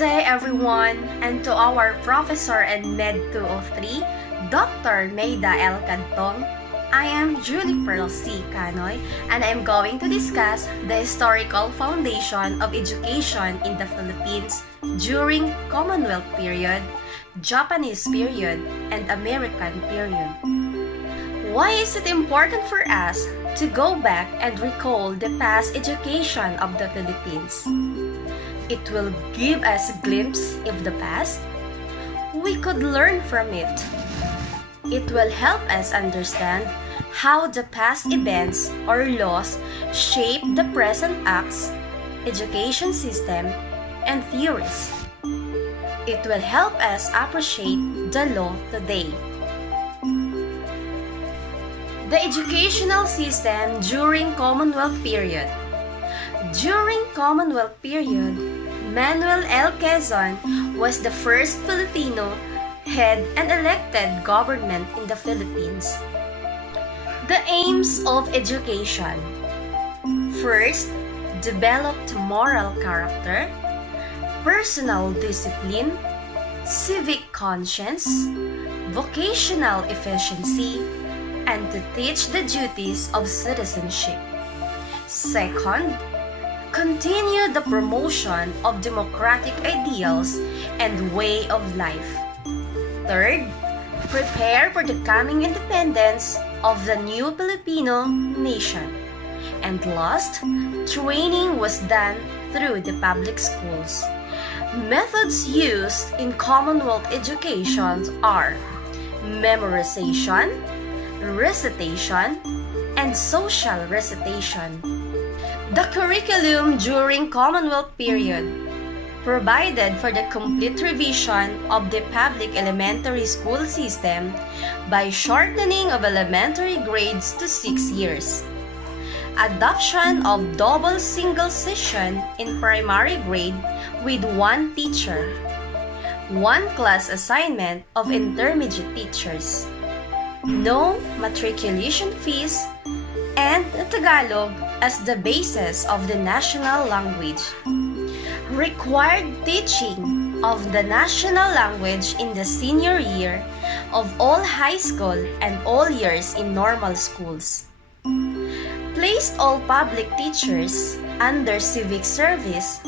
day everyone, and to our Professor in Med 203, Dr. Mayda L. Cantong. I am Julie Pearl C. Canoy, and I am going to discuss the historical foundation of education in the Philippines during Commonwealth period, Japanese period, and American period. Why is it important for us to go back and recall the past education of the Philippines? It will give us a glimpse of the past. We could learn from it. It will help us understand how the past events or laws shape the present acts, education system, and theories. It will help us appreciate the law today. The educational system during Commonwealth period. During Commonwealth period, Manuel L. Quezon was the first Filipino head and elected government in the Philippines. The aims of education. First, developed moral character, personal discipline, civic conscience, vocational efficiency, and to teach the duties of citizenship. Second, continue the promotion of democratic ideals and way of life. Third, prepare for the coming independence of the new Filipino nation. And last, training was done through the public schools. Methods used in Commonwealth education are memorization, recitation, and social recitation. The curriculum during Commonwealth period provided for the complete revision of the public elementary school system by shortening of elementary grades to 6 years. Adoption of double single session in primary grade with 1 teacher. 1 class assignment of intermediate teachers. No matriculation fees, and Tagalog as the basis of the national language. Required teaching of the national language in the senior year of all high school and all years in normal schools. Placed all public teachers under civic service,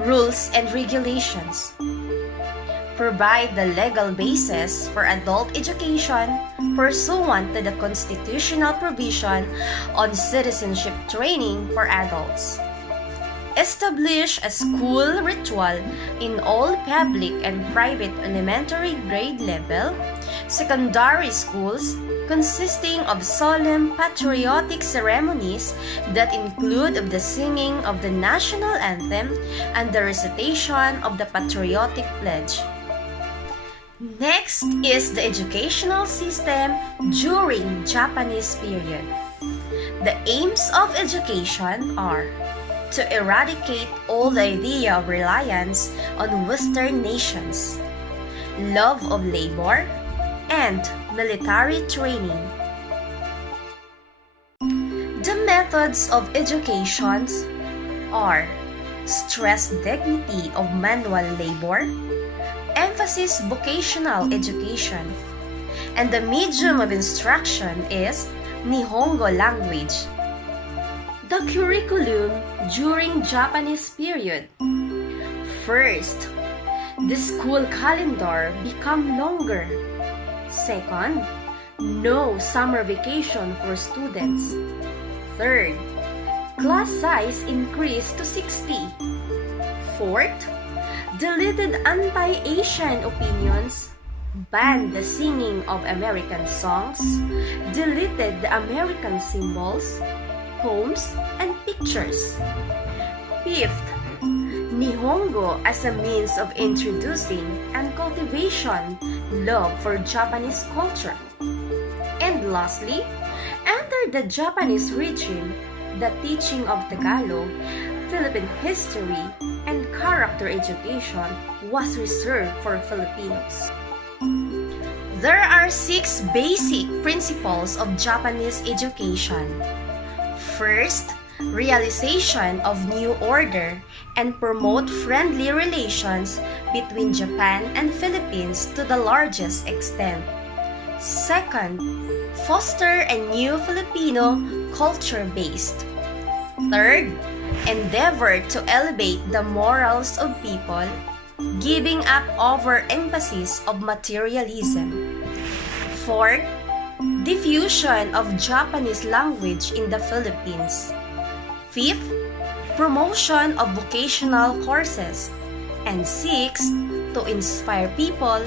rules and regulations. Provide the legal basis for adult education pursuant to the constitutional provision on citizenship training for adults. Establish a school ritual in all public and private elementary grade level, secondary schools consisting of solemn patriotic ceremonies that include the singing of the national anthem and the recitation of the patriotic pledge. Next is the educational system during Japanese period. The aims of education are to eradicate all the idea of reliance on Western nations, love of labor, and military training. The methods of education are stress dignity of manual labor, emphasis vocational education, and the medium of instruction is Nihongo language. The curriculum during Japanese period. First, the school calendar become longer. Second, no summer vacation for students. Third, class size increased to 60. Fourth, deleted anti-Asian opinions, banned the singing of American songs, deleted the American symbols, poems, and pictures. Fifth, Nihongo as a means of introducing and cultivation love for Japanese culture. And lastly, under the Japanese regime, the teaching of Tagalog, Philippine history, and character education was reserved for Filipinos. There are 6 basic principles of Japanese education. First, realization of new order, and promote friendly relations between Japan and Philippines to the largest extent. Second, foster a new Filipino culture based. Third, endeavor to elevate the morals of people, giving up overemphasis of materialism. Fourth, diffusion of Japanese language in the Philippines. Fifth, promotion of vocational courses. And sixth, to inspire people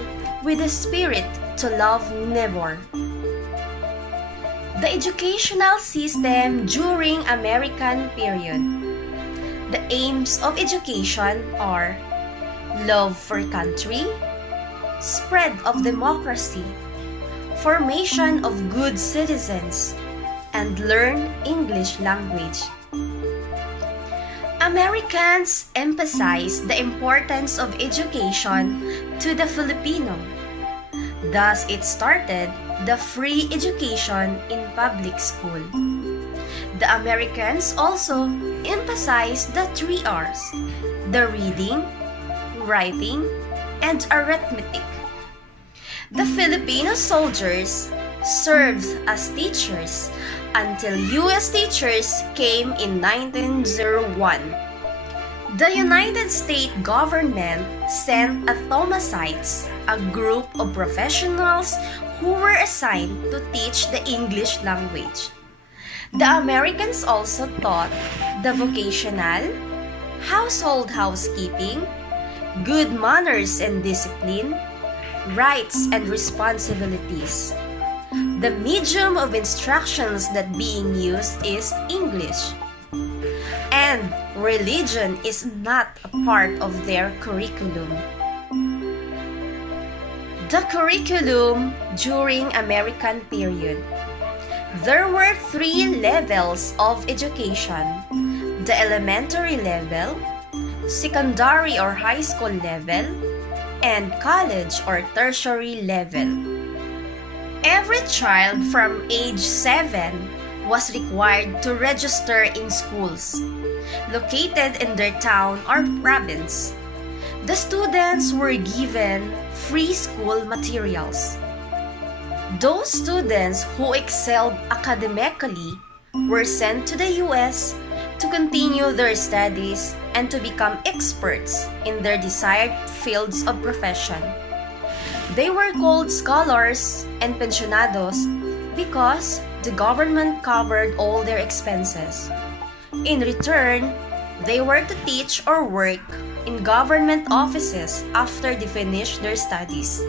with a spirit to love neighbor. The educational system during American period. The aims of education are love for country, spread of democracy, formation of good citizens, and learn English language. Americans emphasize the importance of education to the Filipino. Thus, it started the free education in public school. The Americans also emphasized the 3 R's, the reading, writing, and arithmetic. The Filipino soldiers served as teachers until U.S. teachers came in 1901. The United States government sent a Thomasites, a group of professionals who were assigned to teach the English language. The Americans also taught the vocational, household housekeeping, good manners and discipline, rights and responsibilities. The medium of instructions that being used is English. And religion is not a part of their curriculum. The curriculum during American period. There were 3 levels of education: the elementary level, secondary or high school level, and college or tertiary level. Every child from age 7 was required to register in schools located in their town or province. The students were given free school materials. Those students who excelled academically were sent to the U.S. to continue their studies and to become experts in their desired fields of profession. They were called scholars and pensionados because the government covered all their expenses. In return, they were to teach or work in government offices after they finished their studies.